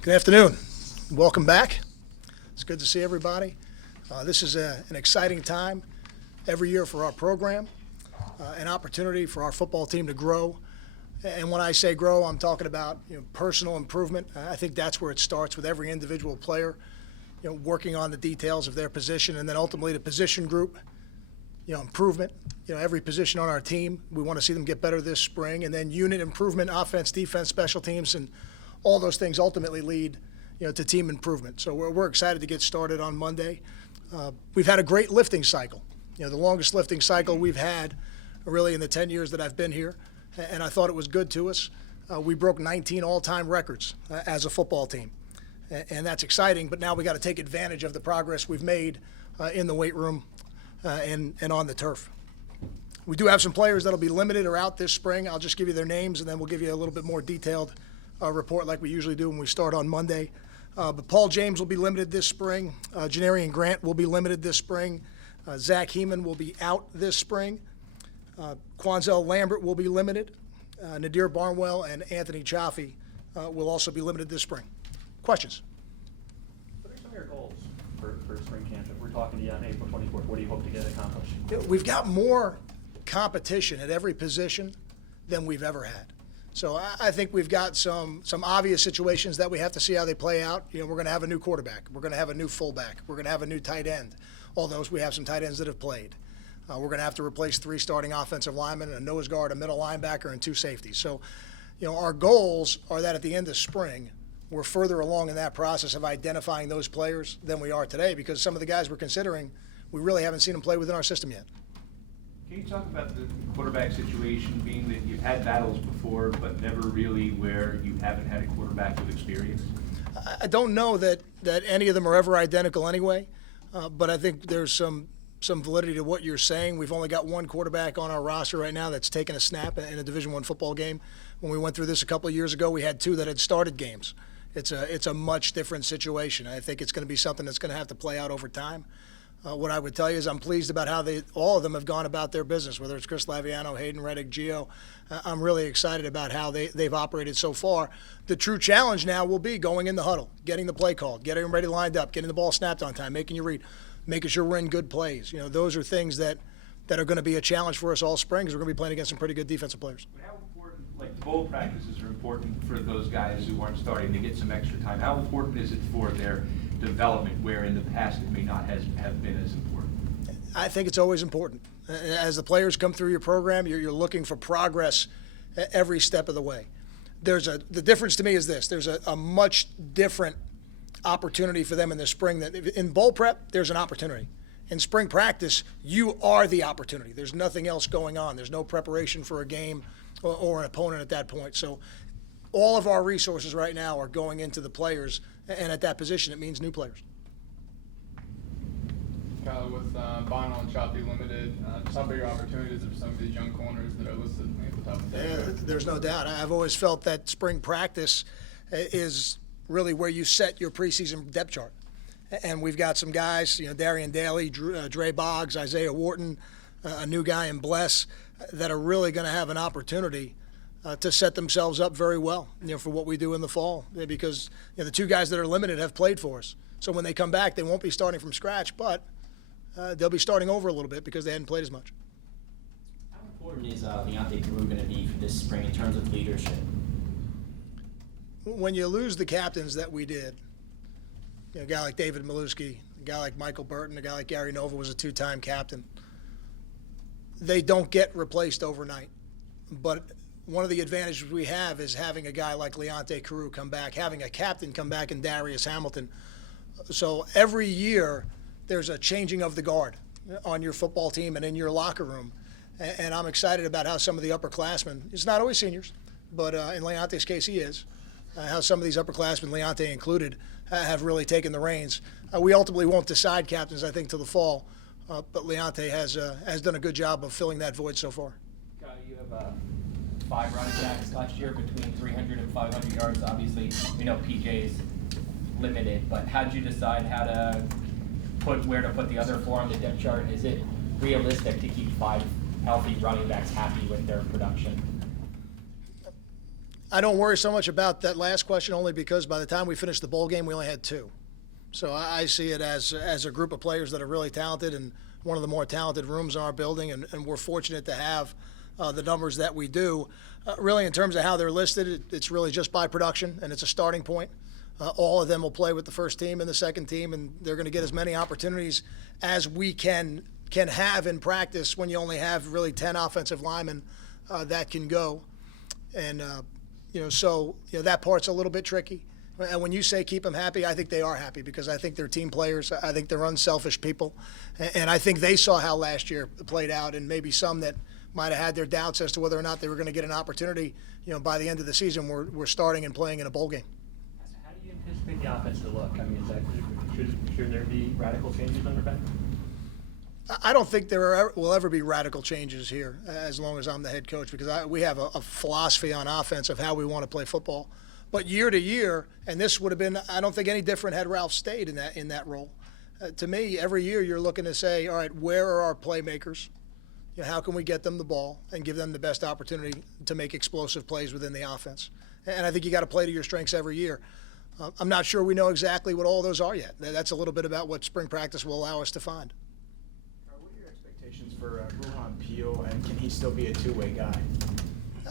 Good afternoon. Welcome back. It's good to see everybody. This is an exciting time every year for our program, an opportunity for our football team to grow. And when I say grow, I'm talking about personal improvement. I think that's where it starts with every individual player, working on the details of their position, and then ultimately the position group, improvement. Every position on our team, we want to see them get better this spring, and then unit improvement, offense, defense, special teams, and all those things ultimately lead, to team improvement. So we're excited to get started on Monday. We've had a great lifting cycle, the longest lifting cycle we've had really in the 10 years that I've been here, and I thought it was good to us. We broke 19 all-time records as a football team, and that's exciting, but now we got to take advantage of the progress we've made in the weight room and on the turf. We do have some players that'll be limited or out this spring. I'll just give you their names, and then we'll give you a little bit more detailed report like we usually do when we start on Monday. But Paul James will be limited this spring. Janarian Grant will be limited this spring. Zach Heeman will be out this spring. Quanzell Lambert will be limited. Nadir Barnwell and Anthony Chaffee will also be limited this spring. Questions? What are some of your goals for spring camp? If we're talking to you on April 24th, what do you hope to get accomplished? We've got more competition at every position than we've ever had. So I think we've got some obvious situations that we have to see how they play out. We're going to have a new quarterback. We're going to have a new fullback. We're going to have a new tight end. Although we have some tight ends that have played. We're going to have to replace 3 starting offensive linemen, a nose guard, a middle linebacker, and 2 safeties. So, our goals are that at the end of spring, we're further along in that process of identifying those players than we are today, because some of the guys we're considering, we really haven't seen them play within our system yet. Can you talk about the quarterback situation, being that you've had battles before, but never really where you haven't had a quarterback with experience? I don't know that any of them are ever identical anyway, but I think there's some validity to what you're saying. We've only got 1 quarterback on our roster right now that's taken a snap in a Division I football game. When we went through this a couple of years ago, we had 2 that had started games. It's a much different situation. I think it's going to be something that's going to have to play out over time. What I would tell you is I'm pleased about how all of them have gone about their business, whether it's Chris Laviano, Hayden Reddick, Gio. I'm really excited about how they've operated so far. The true challenge now will be going in the huddle, getting the play called, getting everybody lined up, getting the ball snapped on time, making you read, making sure we're in good plays. Those are things that are going to be a challenge for us all spring, because we're going to be playing against some pretty good defensive players. But how important, like bowl practices are important for those guys who aren't starting to get some extra time. How important is it for their development, where in the past it may not have been as important? I think it's always important. As the players come through your program, you're looking for progress every step of the way. The difference to me is this: there's a much different opportunity for them in the spring. That in bowl prep, there's an opportunity. In spring practice, you are the opportunity. There's nothing else going on. There's no preparation for a game or an opponent at that point. So all of our resources right now are going into the players, and at that position, it means new players. Kyle, with Bonal and Choppy limited, just how big opportunities are some of these young corners that are listed at the top of the Yeah, there's no doubt. I've always felt that spring practice is really where you set your preseason depth chart. And we've got some guys, Darian Daly, Dre Boggs, Isaiah Wharton, a new guy in Bless, that are really going to have an opportunity to set themselves up very well, for what we do in the fall. Because the 2 guys that are limited have played for us. So when they come back, they won't be starting from scratch, but they'll be starting over a little bit because they hadn't played as much. How important is Leonte Carew going to be for this spring in terms of leadership? When you lose the captains that we did, a guy like David Maluski, a guy like Michael Burton, a guy like Gary Nova was a 2-time captain, they don't get replaced overnight. But one of the advantages we have is having a guy like Leonte Carew come back, having a captain come back in Darius Hamilton. So every year there's a changing of the guard on your football team and in your locker room. And I'm excited about how some of the upperclassmen, it's not always seniors, but in Leonte's case he is, how some of these upperclassmen, Leonte included, have really taken the reins. We ultimately won't decide captains, I think, till the fall, but Leonte has done a good job of filling that void so far. You have 5 running backs last year between 300 and 500 yards. Obviously, we know PJ's limited, but how did you decide where to put the other 4 on the depth chart? Is it realistic to keep 5 healthy running backs happy with their production? I don't worry so much about that last question only because by the time we finished the bowl game, we only had 2. So I see it as a group of players that are really talented and one of the more talented rooms in our building, and we're fortunate to have the numbers that we do. Really, in terms of how they're listed, it's really just by production, and it's a starting point. All of them will play with the first team and the second team, and they're going to get as many opportunities as we can have in practice when you only have really 10 offensive linemen that can go. And, so that part's a little bit tricky. And when you say keep them happy, I think they are happy because I think they're team players. I think they're unselfish people. And I think they saw how last year played out, and maybe some that might have had their doubts as to whether or not they were going to get an opportunity, by the end of the season, we're starting and playing in a bowl game. How do you anticipate the offense to look? I mean, should there be radical changes under Ben? I don't think there will ever be radical changes here as long as I'm the head coach because we have a philosophy on offense of how we want to play football. But year to year, and this would have been, I don't think any different had Ralph stayed in that role. To me, every year you're looking to say, all right, where are our playmakers? How can we get them the ball and give them the best opportunity to make explosive plays within the offense? And I think you got to play to your strengths every year. I'm not sure we know exactly what all those are yet. That's a little bit about what spring practice will allow us to find. What are your expectations for Ruhan Peel, and can he still be a two-way guy?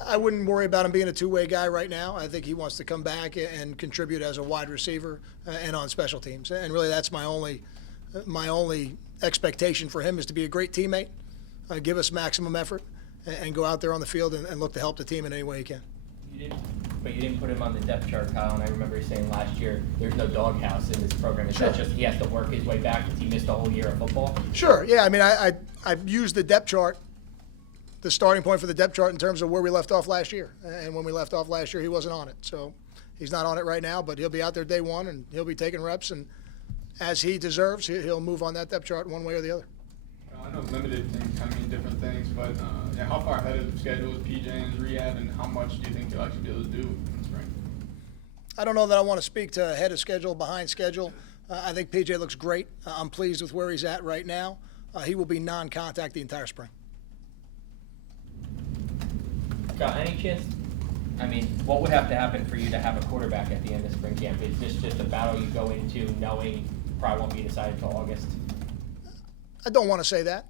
I wouldn't worry about him being a two-way guy right now. I think he wants to come back and contribute as a wide receiver and on special teams. And really, that's my only expectation for him is to be a great teammate, give us maximum effort, and go out there on the field and look to help the team in any way he can. But you didn't put him on the depth chart, Kyle, and I remember you saying last year there's no doghouse in this program. Is that just he has to work his way back because he missed a whole year of football? Sure, yeah. I mean, I've used the depth chart, the starting point for the depth chart in terms of where we left off last year. And when we left off last year, he wasn't on it. So he's not on it right now, but he'll be out there day one, and he'll be taking reps. And as he deserves, he'll move on that depth chart one way or the other. I know limited can mean different things, but how far ahead of schedule is PJ in his rehab, and how much do you think he'll actually be able to do in the spring? I don't know that I want to speak to ahead of schedule, behind schedule. I think PJ looks great. I'm pleased with where he's at right now. He will be non-contact the entire spring. Got any chance? I mean, what would have to happen for you to have a quarterback at the end of spring camp? Is this just a battle you go into knowing probably won't be decided until August? I don't want to say that.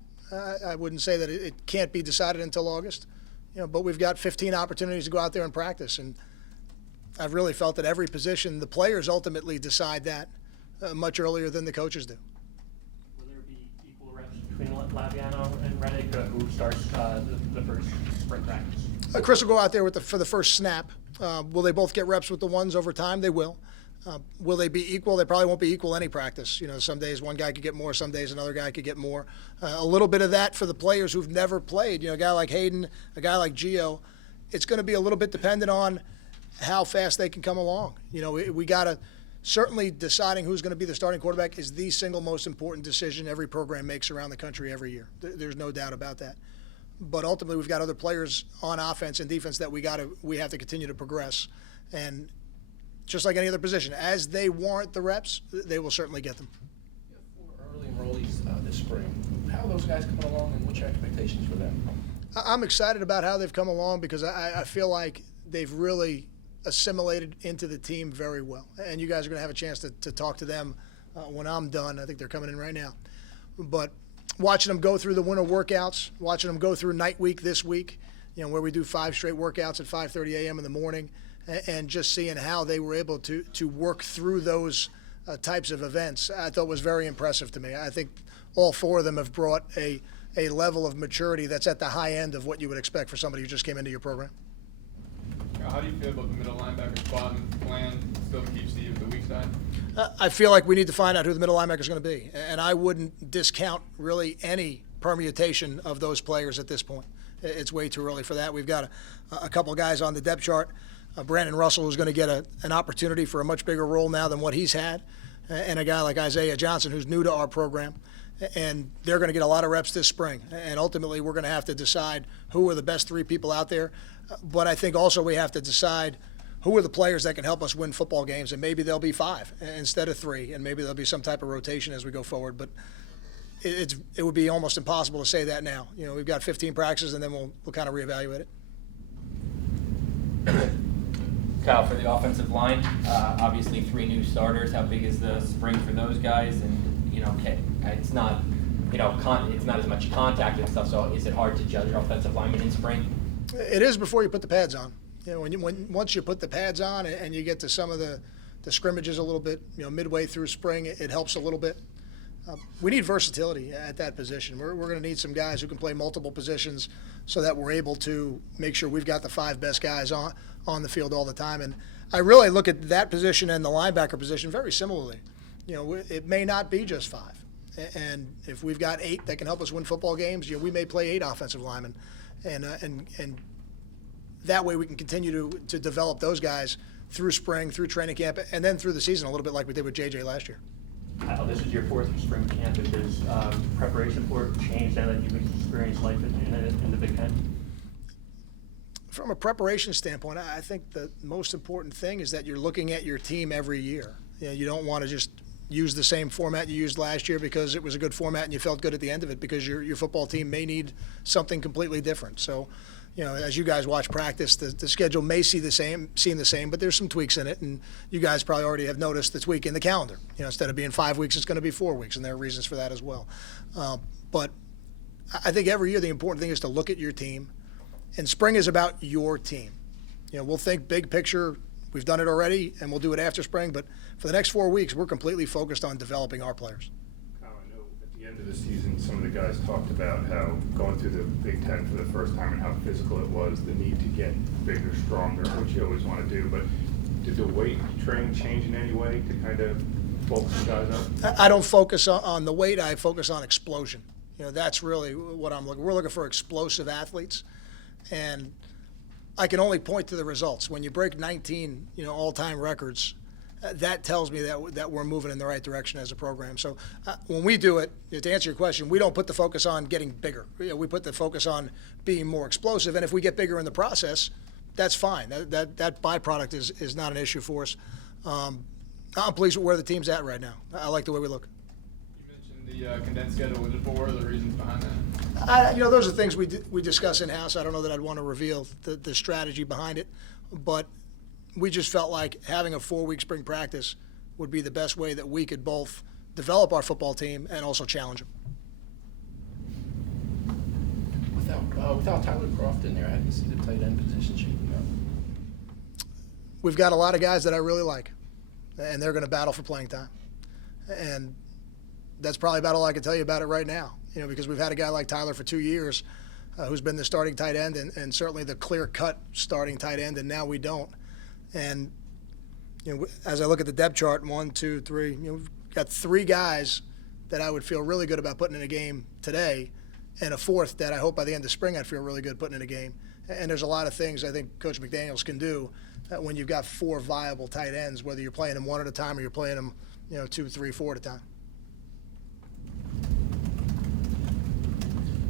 I wouldn't say that it can't be decided until August. But we've got 15 opportunities to go out there and practice, and I've really felt that every position, the players ultimately decide that much earlier than the coaches do. Will there be equal reps between Laviano and Reddick, who starts the first spring practice? Chris will go out there for the first snap. Will they both get reps with the ones over time? They will. Will they be equal? They probably won't be equal any practice. Some days one guy could get more, some days another guy could get more. A little bit of that for the players who've never played. A guy like Hayden, a guy like Gio, it's going to be a little bit dependent on how fast they can come along. We got to certainly deciding who's going to be the starting quarterback is the single most important decision every program makes around the country every year. There's no doubt about that. But ultimately, we've got other players on offense and defense that we have to continue to progress. And just like any other position, as they warrant the reps, they will certainly get them. For early enrollees this spring, how are those guys coming along, and what's your expectations for them? I'm excited about how they've come along because I feel like they've really assimilated into the team very well. And you guys are going to have a chance to talk to them when I'm done. I think they're coming in right now. But watching them go through the winter workouts, watching them go through night week this week, where we do 5 straight workouts at 5:30 a.m. in the morning, and just seeing how they were able to work through those types of events, I thought was very impressive to me. I think all 4 of them have brought a level of maturity that's at the high end of what you would expect for somebody who just came into your program. How do you feel about the middle linebacker spot and the plan still to keep Steve at the weak side? I feel like we need to find out who the middle linebacker is going to be, and I wouldn't discount really any permutation of those players at this point. It's way too early for that. We've got a couple guys on the depth chart. Brandon Russell, who's going to get an opportunity for a much bigger role now than what he's had, and a guy like Isaiah Johnson, who's new to our program. And they're going to get a lot of reps this spring. And ultimately, we're going to have to decide who are the best 3 people out there. But I think also we have to decide who are the players that can help us win football games. And maybe there'll be 5 instead of 3. And maybe there'll be some type of rotation as we go forward. But it would be almost impossible to say that now. We've got 15 practices, and then we'll kind of reevaluate it. Kyle, for the offensive line, obviously 3 new starters. How big is the spring for those guys? And it's not, it's not as much contact and stuff. So is it hard to judge offensive linemen in spring? It is before you put the pads on. Once you put the pads on and you get to some of the scrimmages a little bit, midway through spring, it helps a little bit. We need versatility at that position. We're going to need some guys who can play multiple positions so that we're able to make sure we've got the 5 best guys on the field all the time. And I really look at that position and the linebacker position very similarly. It may not be just 5. And if we've got 8 that can help us win football games, we may play 8 offensive linemen. And that way we can continue to develop those guys through spring, through training camp, and then through the season a little bit like we did with JJ last year. Kyle, this is your 4th spring camp. Has preparation for it changed now that you've experienced life in the Big Ten? From a preparation standpoint, I think the most important thing is that you're looking at your team every year. You don't want to just use the same format you used last year because it was a good format and you felt good at the end of it, because your football team may need something completely different. So, as you guys watch practice, the schedule may seem the same, but there's some tweaks in it, and you guys probably already have noticed the tweak in the calendar. Instead of being 5 weeks, it's going to be 4 weeks, and there are reasons for that as well. But I think every year the important thing is to look at your team, and spring is about your team. We'll think big picture. We've done it already, and we'll do it after spring, but for the next 4 weeks, we're completely focused on developing our players. Kyle, I know at the end of the season, some of the guys talked about how going through the Big Ten for the first time and how physical it was, the need to get bigger, stronger, which you always want to do. But did the weight training change in any way to kind of bulk some guys up? I don't focus on the weight. I focus on explosion. That's really what I'm looking. We're looking for explosive athletes, and I can only point to the results. When you break 19, all-time records, that tells me that we're moving in the right direction as a program. So when we do it, to answer your question, we don't put the focus on getting bigger. We put the focus on being more explosive, and if we get bigger in the process, that's fine. That byproduct is not an issue for us. I'm pleased with where the team's at right now. I like the way we look. You mentioned the condensed schedule. What are the reasons behind that? Those are things we discuss in-house. I don't know that I'd want to reveal the strategy behind it, but we just felt like having a 4-week spring practice would be the best way that we could both develop our football team and also challenge them. Without Tyler Croft in there, how do you see the tight end position shaping up? We've got a lot of guys that I really like, and they're going to battle for playing time. And that's probably about all I can tell you about it right now, because we've had a guy like Tyler for 2 years who's been the starting tight end and certainly the clear-cut starting tight end, and now we don't. And as I look at the depth chart, 1, 2, 3, we've got 3 guys that I would feel really good about putting in a game today, and a 4th that I hope by the end of spring I'd feel really good putting in a game. And there's a lot of things I think Coach McDaniels can do when you've got 4 viable tight ends, whether you're playing them 1 at a time or you're playing them 2, 3, 4 at a time.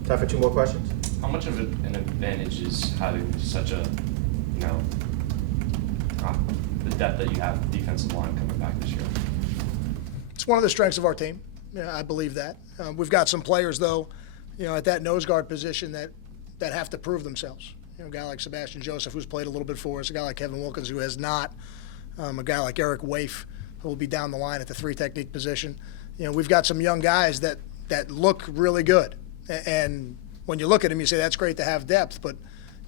Time for 2 more questions. How much of an advantage is having such a, the depth that you have defensive line coming back this year? It's one of the strengths of our team. I believe that. We've got some players, though, at that nose guard position that have to prove themselves. A guy like Sebastian Joseph, who's played a little bit for us, a guy like Kevin Wilkins, who has not, a guy like Eric Waif, who will be down the line at the 3 technique position. We've got some young guys that look really good. And when you look at them, you say that's great to have depth, but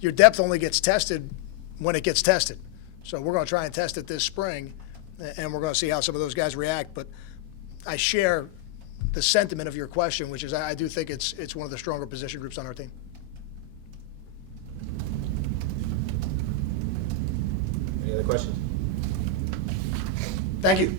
your depth only gets tested when it gets tested. So we're going to try and test it this spring, and we're going to see how some of those guys react. But I share the sentiment of your question, which is I do think it's one of the stronger position groups on our team. Any other questions? Thank you.